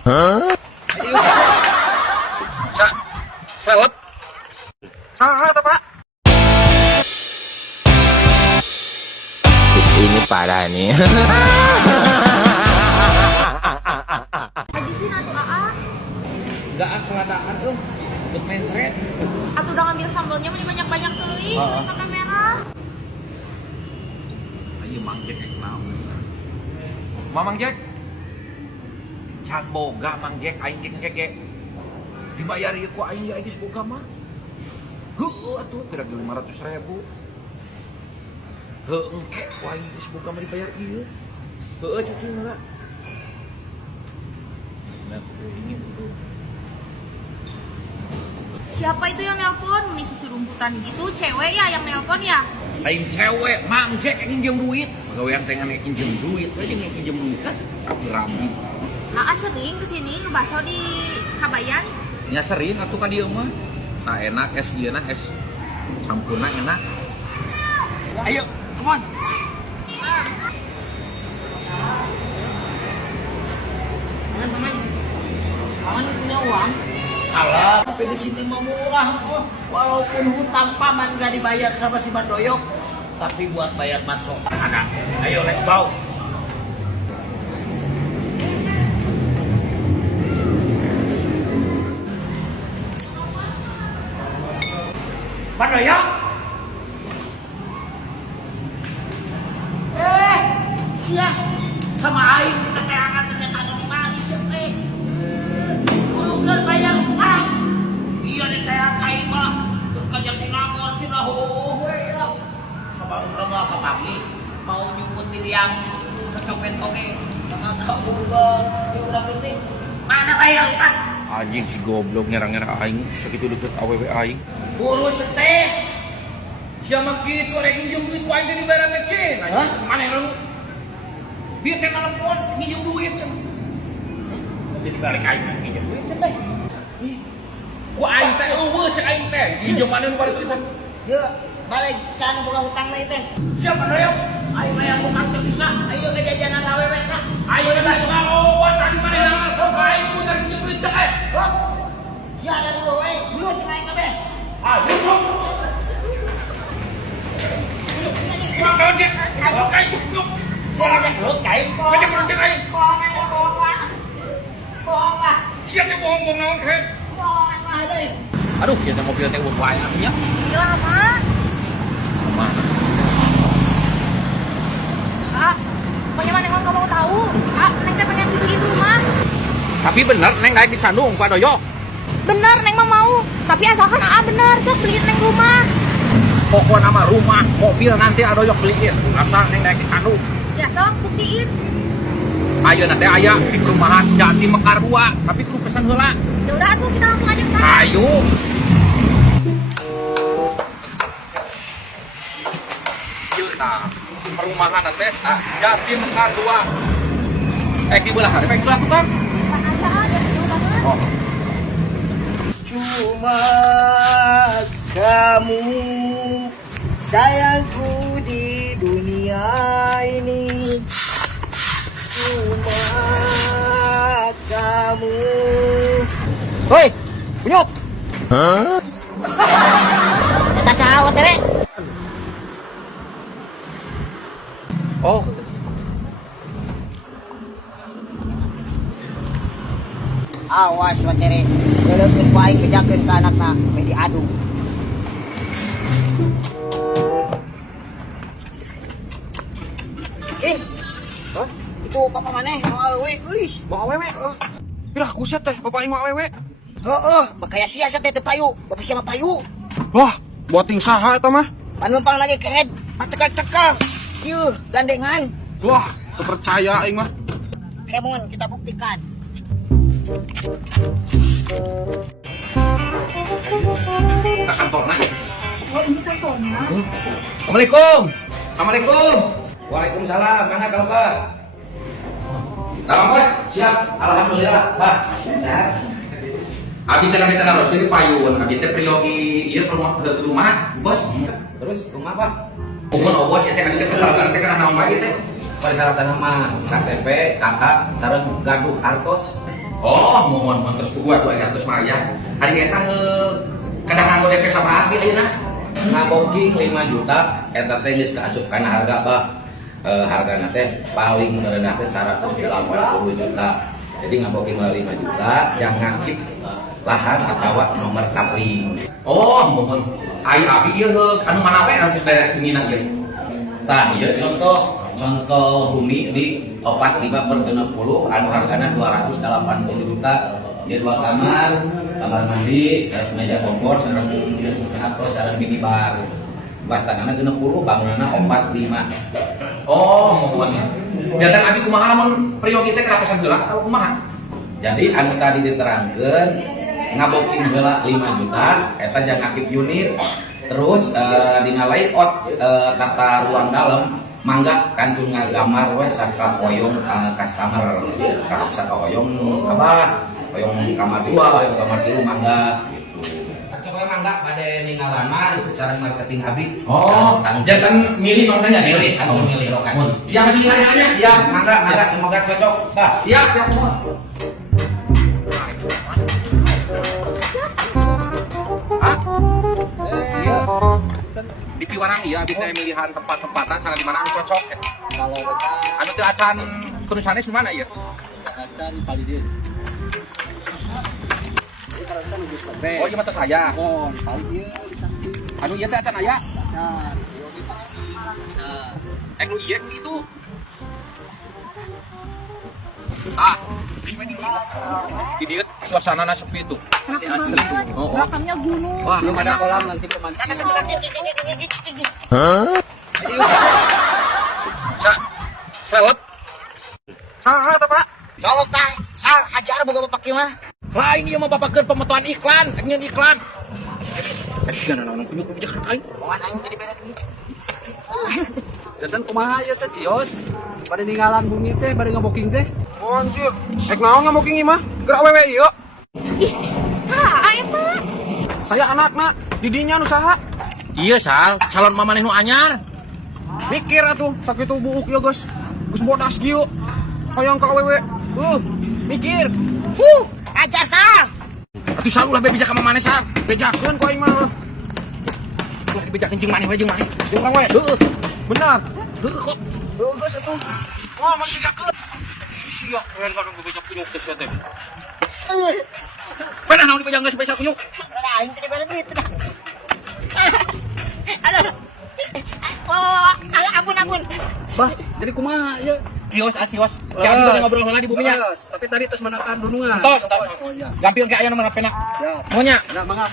Hah? Ayo. Salep. Saha ta, Pak? Ini parah nih. Habisin atuh Aa. Enggak keladakan buat main seret. Atuh udah ngambil sambalnya mah banyak-banyak teuing sampai merah. Ayo Mang Jack kenal. Mamang Jack. Can boga Mang Jack aing keke. Dibayar ieu ku aing ya geus boga mah. Heueuh atuh kira 500.000. Heueuh engke ku aing geus boga mah dibayar ieu. Heueuh cicing heula. Nah, ini dulu. Siapa itu yang nelpon? Ini susu rumputan gitu, cewek ya yang nelpon ya? Lain cewek, Mang Jack yang pinjam duit. Pegawai yang pengen pinjam duit, aja yang pinjam duit kan? Rabi. Aa sering kesini ngebaso di Kabayan. Ya sering atuh ka dieu mah. Nah enak es ieu na es campurna enak. Ayo, come on. Paman punya uang? Salah. Tapi di sini mah murah, oh. Walaupun hutang paman gak dibayar sama si Badoyok, tapi buat bayar masuk ada. Ayo let's go. Badoyok. Siap sama aing kita teangan ternyata ada di Malis teh. Bukan bayar hutang. Iya di teang aing mah kerja di Nangor cenah we ya. Sabang urang ka pagi mau nyumput di liang kecopet oge. Ngakabulan, udah penting. Mana bayar hutang? Anjing si goblok nyerang-nyerang aing sakitu deket awewe aing. Urus teh. Siapa kitu rek pinjam duit ku aing teh dibayar teh cen. Mana lu? Biar teh nelpon pinjam duit cen. Nanti dibalik aing pinjam duit teh. Ku aing teh eueuh cek aing teh. Pinjam mana nu bari cerita. Yuk, balik sana boga hutang lagi teh. Siapa Doyok? Ayo bayar hutang teh bisa. Ayo ke jajanan awewe kak. Aing teh bisa ngalawan tadi mana nelpon ku aing ku tadi pinjam duit cek. Si ada dulu we. Yuk tinggalin kabeh. Ayo sok. Kurang banget cek. Oke, yuk. Siapa yang lu kain? Banyak orang cek aing. Bohong aja bohong lah. Bohong lah. Siapa yang bohong-bohong naon keren? Bohong mah deh. Aduh, ya teh mobil teh wae atunya. Gila Mak. Mana? Kak, pokoknya mana emang kamu tahu? Kak, Neng teh pengen beliin rumah. Tapi bener Neng kayak di Sandung Pak Doyo. Bener, Neng mah mau. Tapi asalkan Aa bener, sok beliin Neng rumah. Pokok nama rumah, mobil nanti Adoyok beliin. Asal Neng naik di Sandung. Ya sok, buktiin. Ayo nanti aya di perumahan Jati Mekar 2, tapi kudu pesan heula. Ya udah tuh kita langsung aja ke sana. Ayo. Ieu tah perumahan nanti Jati Mekar 2. Di belah hari di belah tukang. Bisa aja, jauh banget. Oh. Cuma kamu sayangku di dunia ini. Cuma kamu. Hoi, bunyuk. Hah? Kita sahawat tere. Oh. Awas watere. Kalau baik kejakeun ke anakna, may diadu. Hah? Itu papa maneh, mau awewe, euis. Mau awewe? Pirah kuset teh bapak aing mah awewe. Heeh, bakaya sia teh teu payu, bapak sia mah payu. Wah, buat ting saha eta mah? Panumpang lagi ke head, pacekal-cekal. Yuh, gandengan. Wah, teu percaya aing mah. Kemon, kita buktikan. Ke kantorna. Oh, ini kantornya. Assalamualaikum. Assalamualaikum. Waalaikumsalam, mana kalau Pak? Nama Bos? Siap, alhamdulillah, Pak. Sehat. Abi teh kita harus ini payun. Abi teh priyogi ieu rumah, Bos. Terus rumah Pak? Umum Bos ya teh abi teh persyaratan teh kana naon bae teh? Persyaratan nama KTP, kakak, sareng gaduh hartos. Oh, mohon terus buat 200 maya. Hari eta kadang nganggo DP sabaraha abi ayeuna? Ngaboking 5 juta, eta teh geus kaasup kana harga bah. Hargana teh paling rendah teh 180 juta. Jadi ngaboking 5 juta yang ngakip lahan atau nomor kapling. Oh, mohon. Ai abi ieu anu mana we anu beres pengina ieu. Tah, ieu contoh bumi di 45/60 anu hargana 280 juta. Ieu 2 kamar mandi, sareng meja kompor, sareng atau sareng minibar. Bastanana 60, bangunanna 45. Oh, mohon ya. Jantan abi kumaha lamun priyogi teh kenapa sageula atau kumaha? Jadi anu tadi diterangkeun ngaboking heula 5 juta eta jang ngakip unit. Terus dina layout tata ruang dalam mangga kantun ngagamar we saka hoyong customer. Saka hoyong apa? Hoyong kamar 2, hoyong kamar 3 mangga gitu. Coba mangga bade ningalana itu cara marketing abi. Oh, jantan milih mangkanya Milih, kantun milih lokasi. Siap lagi nanya siap. Mangga semoga cocok. Bah. Siap mohon. Hah? Iya. Di Piwarang iya abi teh milihan tempat-tempatan sana di mana anu cocok. Kalau besar Anu teu acan kudu sanes di mana ieu? acan paling dia. Ini kalau sana di Kobe. Oh, iya mah teh saya. Oh, paling dia di samping Anu ieu teh acan aya. acan. Yogi paling. Nah, Nu ieu itu. Ah, di dieu suasanana sepi tuh. Enak banget. Oh, oh. Belakannya gunung. Wah, belum ada kolam nanti pemancingan. Seleb. Saha teh, Pak? Colok tah, sal hajar boga bapak ieu mah. Lain ieu mah bapakeun pemetuan iklan, nyeun iklan. Asian anak punya kebijakan aing. Moal aing tadi beres duit. Jantan kumaha ya teh cios. Pada ninggalan bumi teh, pada ngaboking teh. Oh anjir, rek naon ngaboking ieu mah? Gerak awewe ieu. Ih, saha eta? Saya anakna, didinya nu saha? Iya, Sal, calon mamaneh nu anyar. Mikir atuh, sakitu buuk ieu geus. Geus bodas kieu. Hoyong ka awewe. Mikir. Ajar sal. Atuh Sal ulah bebejak ka mamaneh, Sal. Bejakeun ku aing mah. Ulah dibejakeun jeung maneh we jeung maneh. Jeung urang we. Heueuh, Benar. heueuh kok. Heuh geus atuh. Wah, mah bejakeun. Iya, keren kadang bebejak kunyuk teh teh. Pernah naon dibejak geus spesial kunyuk? Aing tadi beres duit dah. Aduh. Oh, ampun. Bah, jadi kumaha ya? Cios. Jangan kita ngobrol heula di buminya. Leres. Tapi tadi terus menekan dunungan. Tos. Oh iya. Gampil ke aya nomor HP-na. Siap. Monya. Nah, mangga.